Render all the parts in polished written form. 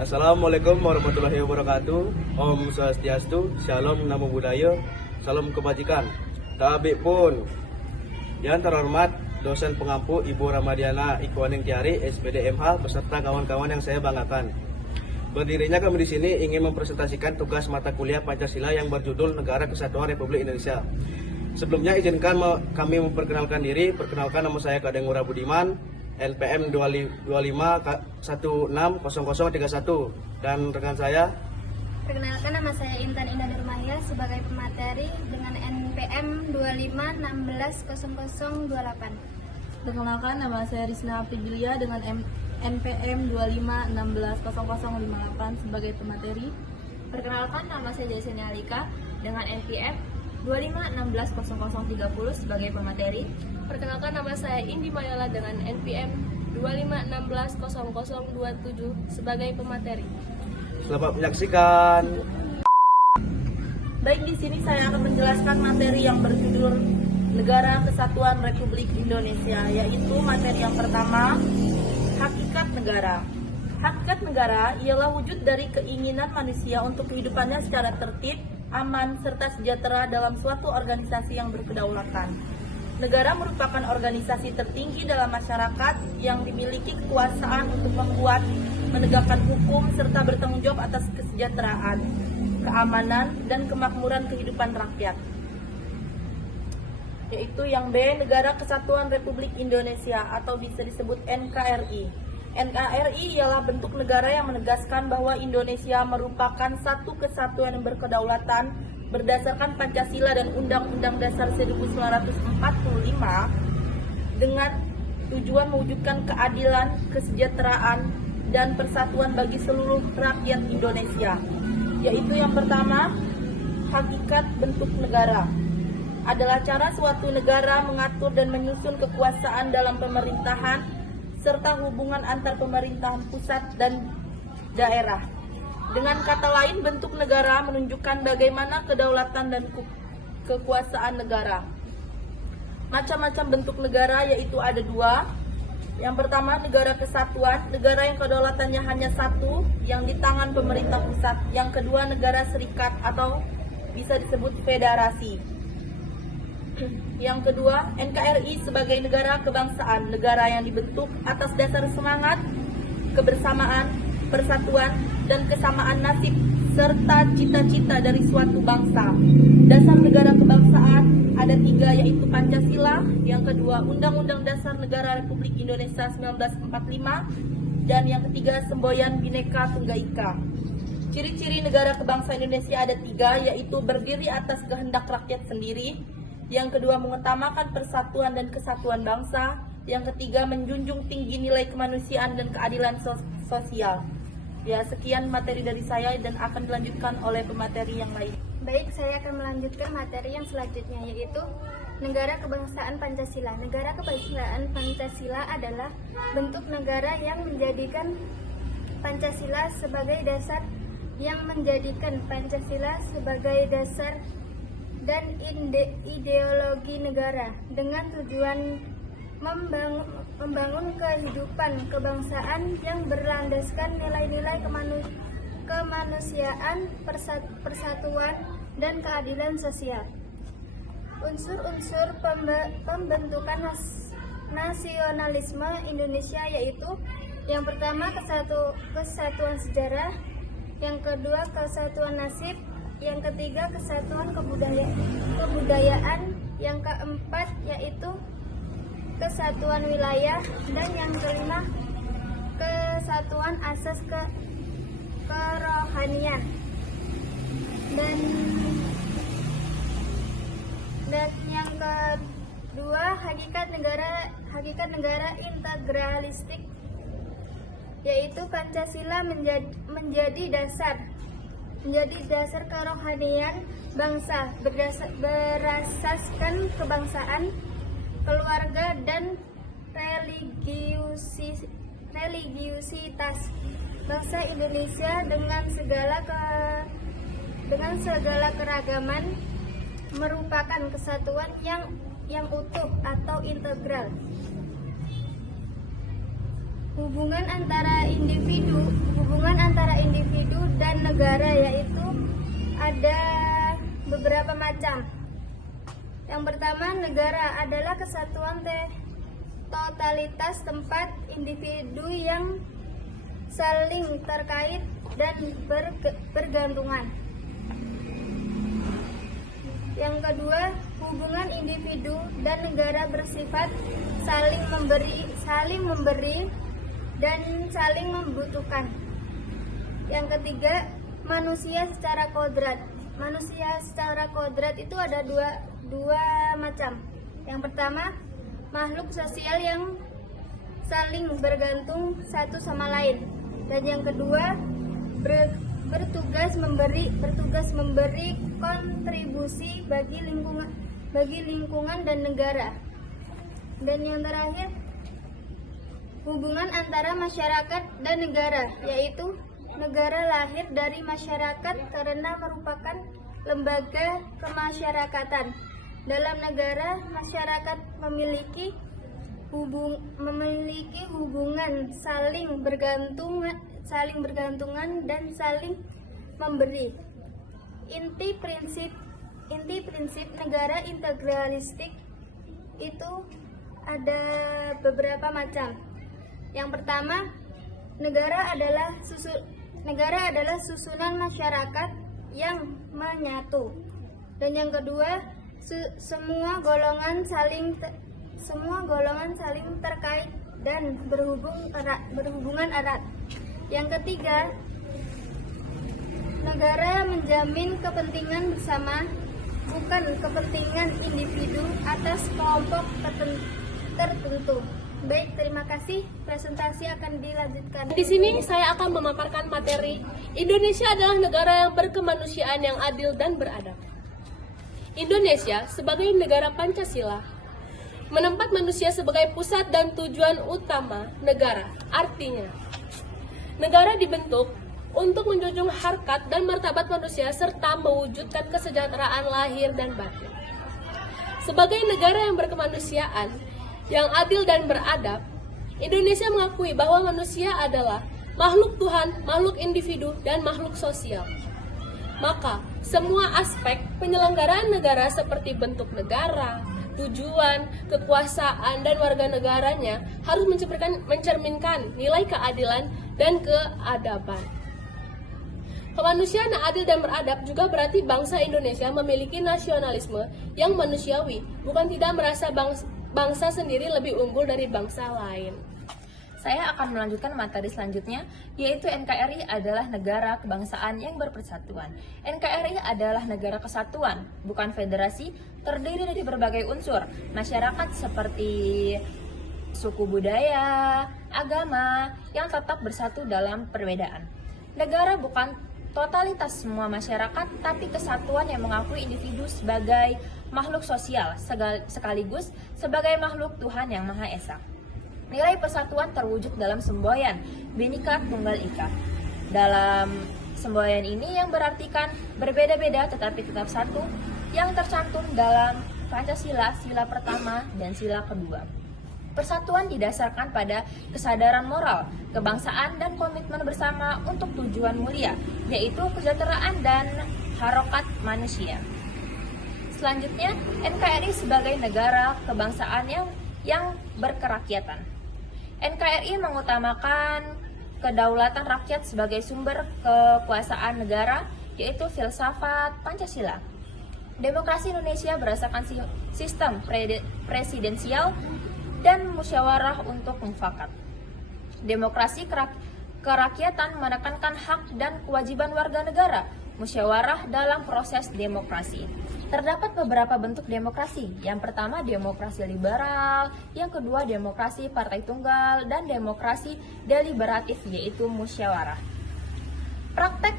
Assalamualaikum warahmatullahi wabarakatuh. Om Swastiastu, Shalom Namo Buddhaya, Salam Kebajikan. Tabik pun yang terhormat dosen pengampu Ibu Ramadiana Ikwaning Tiari, SPD MH, beserta kawan-kawan yang saya banggakan. Berdirinya kami di sini ingin mempresentasikan tugas mata kuliah Pancasila yang berjudul Negara Kesatuan Republik Indonesia. Sebelumnya izinkan kami memperkenalkan diri. Perkenalkan, nama saya Kadeng Ngurah Budiman, NPM 25160031, dan rekan saya. Perkenalkan, nama saya Intan Indah Nurmahya sebagai pemateri dengan NPM 25160028. Perkenalkan, nama saya Rizna Aprilia dengan NPM 25160058 sebagai pemateri. Perkenalkan, nama saya Jasenia Alika dengan NPM 25160030 sebagai pemateri. Perkenalkan, nama saya Indi Mayala dengan NPM 25160027 sebagai pemateri. Selamat menyaksikan. Baik, di sini saya akan menjelaskan materi yang berjudul Negara Kesatuan Republik Indonesia, yaitu materi yang pertama, hakikat negara. Hakikat negara ialah wujud dari keinginan manusia untuk kehidupannya secara tertib, aman, serta sejahtera dalam suatu organisasi yang berkedaulatan. Negara merupakan organisasi tertinggi dalam masyarakat yang dimiliki kekuasaan untuk membuat, menegakkan hukum, serta bertanggung jawab atas kesejahteraan, keamanan, dan kemakmuran kehidupan rakyat. Yaitu yang B, Negara Kesatuan Republik Indonesia atau bisa disebut NKRI. NKRI ialah bentuk negara yang menegaskan bahwa Indonesia merupakan satu kesatuan yang berkedaulatan berdasarkan Pancasila dan Undang-Undang Dasar 1945 dengan tujuan mewujudkan keadilan, kesejahteraan, dan persatuan bagi seluruh rakyat Indonesia. Yaitu yang pertama, hakikat bentuk negara adalah cara suatu negara mengatur dan menyusun kekuasaan dalam pemerintahan serta hubungan antar pemerintahan pusat dan daerah. Dengan kata lain, bentuk negara menunjukkan bagaimana kedaulatan dan kekuasaan negara. Macam-macam bentuk negara yaitu ada dua. Yang pertama, negara kesatuan, negara yang kedaulatannya hanya satu, yang di tangan pemerintah pusat. Yang kedua, negara serikat atau bisa disebut federasi. Yang kedua, NKRI sebagai negara kebangsaan, negara yang dibentuk atas dasar semangat, kebersamaan, persatuan, dan kesamaan nasib, serta cita-cita dari suatu bangsa. Dasar negara kebangsaan ada tiga, yaitu Pancasila, yang kedua Undang-Undang Dasar Negara Republik Indonesia 1945, dan yang ketiga Semboyan Bhinneka Tunggal Ika. Ciri-ciri negara kebangsaan Indonesia ada tiga, yaitu berdiri atas kehendak rakyat sendiri, yang kedua mengutamakan persatuan dan kesatuan bangsa, yang ketiga menjunjung tinggi nilai kemanusiaan dan keadilan sosial. Ya, sekian materi dari saya dan akan dilanjutkan oleh pemateri yang lain. Baik, saya akan melanjutkan materi yang selanjutnya, yaitu Negara Kebangsaan Pancasila. Negara Kebangsaan Pancasila adalah bentuk negara yang menjadikan Pancasila sebagai dasar dan ideologi negara dengan tujuan membangun kehidupan kebangsaan yang berlandaskan nilai-nilai kemanusiaan, persatuan, dan keadilan sosial. Unsur-unsur pembentukan nasionalisme Indonesia yaitu yang pertama kesatuan sejarah, yang kedua kesatuan nasib, yang ketiga kesatuan kebudayaan, yang keempat yaitu kesatuan wilayah, dan yang kelima kesatuan asas kerohanian. Dan yang kedua hakikat negara integralistik, yaitu Pancasila menjadi dasar kerohanian bangsa berasaskan kebangsaan, keluarga, dan religiusitas bangsa Indonesia dengan segala keragaman merupakan kesatuan yang utuh atau integral. Hubungan antara negara, yaitu ada beberapa macam. Yang pertama, negara adalah kesatuan totalitas tempat individu yang saling terkait dan bergantungan. Yang kedua, hubungan individu dan negara bersifat saling memberi dan saling membutuhkan. Yang ketiga, manusia secara kodrat. Manusia secara kodrat itu ada dua macam. Yang pertama, makhluk sosial yang saling bergantung satu sama lain. Dan yang kedua, bertugas memberi kontribusi bagi lingkungan dan negara. Dan yang terakhir, hubungan antara masyarakat dan negara, yaitu negara lahir dari masyarakat karena merupakan lembaga kemasyarakatan. Dalam negara, masyarakat memiliki hubungan saling bergantungan dan saling memberi. Inti prinsip negara integralistik itu ada beberapa macam. Yang pertama, negara adalah susunan masyarakat yang menyatu. Dan yang kedua, semua golongan saling terkait dan berhubungan erat. Yang ketiga, negara menjamin kepentingan bersama, bukan kepentingan individu atas kelompok tertentu. Baik, terima kasih. Presentasi akan dilanjutkan. Di sini saya akan memaparkan materi Indonesia adalah negara yang berkemanusiaan yang adil dan beradab. Indonesia sebagai negara Pancasila menempat manusia sebagai pusat dan tujuan utama negara. Artinya, negara dibentuk untuk menjunjung harkat dan martabat manusia serta mewujudkan kesejahteraan lahir dan batin. Sebagai negara yang berkemanusiaan, yang adil dan beradab, Indonesia mengakui bahwa manusia adalah makhluk Tuhan, makhluk individu, dan makhluk sosial. Maka, semua aspek penyelenggaraan negara seperti bentuk negara, tujuan, kekuasaan, dan warga negaranya harus mencerminkan nilai keadilan dan keadaban. Kemanusiaan yang adil dan beradab juga berarti bangsa Indonesia memiliki nasionalisme yang manusiawi, bukan tidak merasa bangsa sendiri lebih unggul dari bangsa lain. Saya akan melanjutkan materi selanjutnya, yaitu NKRI adalah negara kebangsaan yang berpersatuan. NKRI adalah negara kesatuan, bukan federasi, terdiri dari berbagai unsur masyarakat seperti suku budaya, agama, yang tetap bersatu dalam perbedaan. Negara bukan totalitas semua masyarakat, tapi kesatuan yang mengakui individu sebagai makhluk sosial, sekaligus sebagai makhluk Tuhan yang Maha Esa. Nilai persatuan terwujud dalam semboyan Bhinneka Tunggal Ika. Dalam semboyan ini yang berartikan berbeda-beda tetapi tetap satu, yang tercantum dalam Pancasila, sila pertama dan sila kedua. Persatuan didasarkan pada kesadaran moral, kebangsaan, dan komitmen bersama untuk tujuan mulia, yaitu kesejahteraan dan harokat manusia. Selanjutnya, NKRI sebagai negara kebangsaan yang berkerakyatan. NKRI mengutamakan kedaulatan rakyat sebagai sumber kekuasaan negara, yaitu filsafat Pancasila. Demokrasi Indonesia berdasarkan sistem presidensial dan musyawarah untuk mufakat. Demokrasi kerakyatan menekankan hak dan kewajiban warga negara, musyawarah dalam proses demokrasi. Terdapat beberapa bentuk demokrasi. Yang pertama, demokrasi liberal, yang kedua, demokrasi partai tunggal, dan demokrasi deliberatif, yaitu musyawarah. Praktek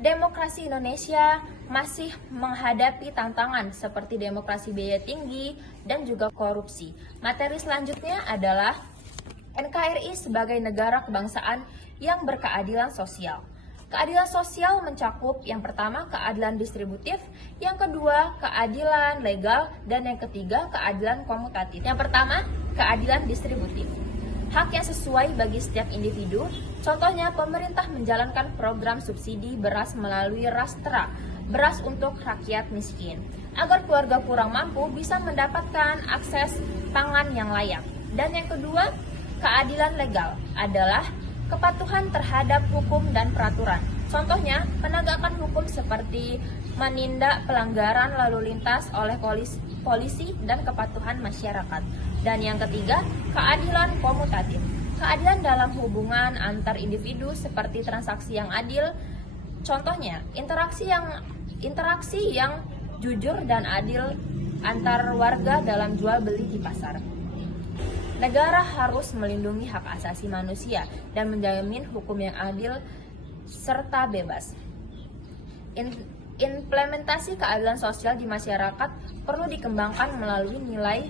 demokrasi Indonesia masih menghadapi tantangan seperti demokrasi biaya tinggi dan juga korupsi. Materi selanjutnya adalah NKRI sebagai negara kebangsaan yang berkeadilan sosial. Keadilan sosial mencakup yang pertama keadilan distributif, yang kedua keadilan legal, dan yang ketiga keadilan komutatif. Yang pertama, keadilan distributif. hak yang sesuai bagi setiap individu. Contohnya, pemerintah menjalankan program subsidi beras melalui Rastra, beras untuk rakyat miskin, agar keluarga kurang mampu bisa mendapatkan akses pangan yang layak. Dan yang kedua, keadilan legal adalah kepatuhan terhadap hukum dan peraturan. Contohnya, penegakan hukum seperti menindak pelanggaran lalu lintas oleh polisi dan kepatuhan masyarakat. Dan yang ketiga, keadilan komutatif. Keadilan dalam hubungan antar individu seperti transaksi yang adil. Contohnya, interaksi yang jujur dan adil antar warga dalam jual beli di pasar. Negara harus melindungi hak asasi manusia dan menjamin hukum yang adil serta bebas. Implementasi keadilan sosial di masyarakat perlu dikembangkan melalui nilai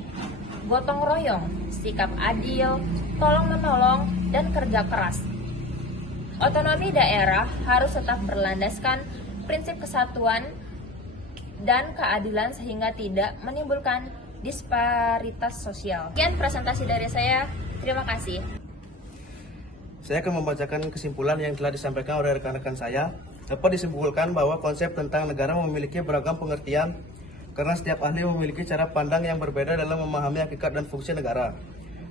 gotong royong, sikap adil, tolong-menolong, dan kerja keras. Otonomi daerah harus tetap berlandaskan prinsip kesatuan dan keadilan sehingga tidak menimbulkan disparitas sosial. Sekian presentasi dari saya. Terima kasih. Saya akan membacakan kesimpulan yang telah disampaikan oleh rekan-rekan saya. Dapat disimpulkan bahwa konsep tentang negara memiliki beragam pengertian karena setiap ahli memiliki cara pandang yang berbeda dalam memahami hakikat dan fungsi negara.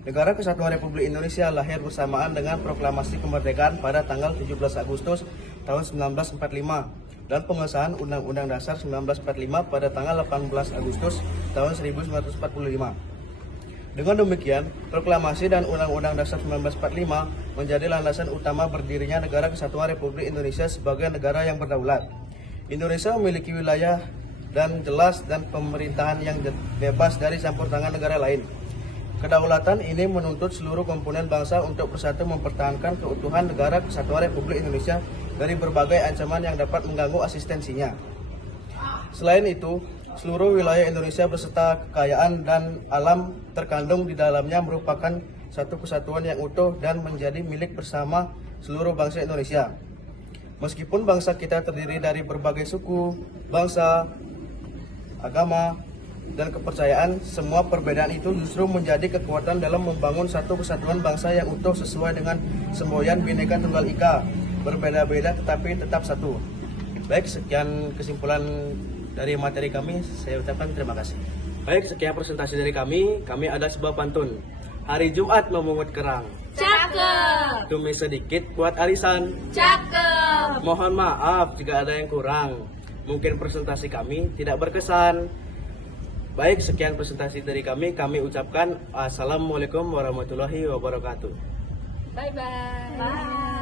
Negara Kesatuan Republik Indonesia lahir bersamaan dengan proklamasi kemerdekaan pada tanggal 17 Agustus tahun 1945 dan pengesahan Undang-Undang Dasar 1945 pada tanggal 18 Agustus tahun 1945. Dengan demikian, proklamasi dan Undang-Undang Dasar 1945 menjadi landasan utama berdirinya Negara Kesatuan Republik Indonesia sebagai negara yang berdaulat. Indonesia memiliki wilayah dan jelas dan pemerintahan yang bebas dari campur tangan negara lain. Kedaulatan ini menuntut seluruh komponen bangsa untuk bersatu mempertahankan keutuhan Negara Kesatuan Republik Indonesia dari berbagai ancaman yang dapat mengganggu eksistensinya. Selain itu, seluruh wilayah Indonesia beserta kekayaan dan alam terkandung di dalamnya merupakan satu kesatuan yang utuh dan menjadi milik bersama seluruh bangsa Indonesia. Meskipun bangsa kita terdiri dari berbagai suku, bangsa, agama, dan kepercayaan, semua perbedaan itu justru menjadi kekuatan dalam membangun satu kesatuan bangsa yang utuh sesuai dengan semboyan Bhinneka Tunggal Ika, berbeda-beda tetapi tetap satu. Baik, sekian kesimpulan dari materi kami, saya ucapkan terima kasih. Baik, sekian presentasi dari kami ada sebuah pantun. Hari Jumat memungut kerang, Cakep. tumis sedikit buat arisan. Cakep. Mohon maaf jika ada yang kurang. Mungkin presentasi kami tidak berkesan. Baik, sekian presentasi dari kami ucapkan Assalamualaikum warahmatullahi wabarakatuh. Bye-bye. Bye.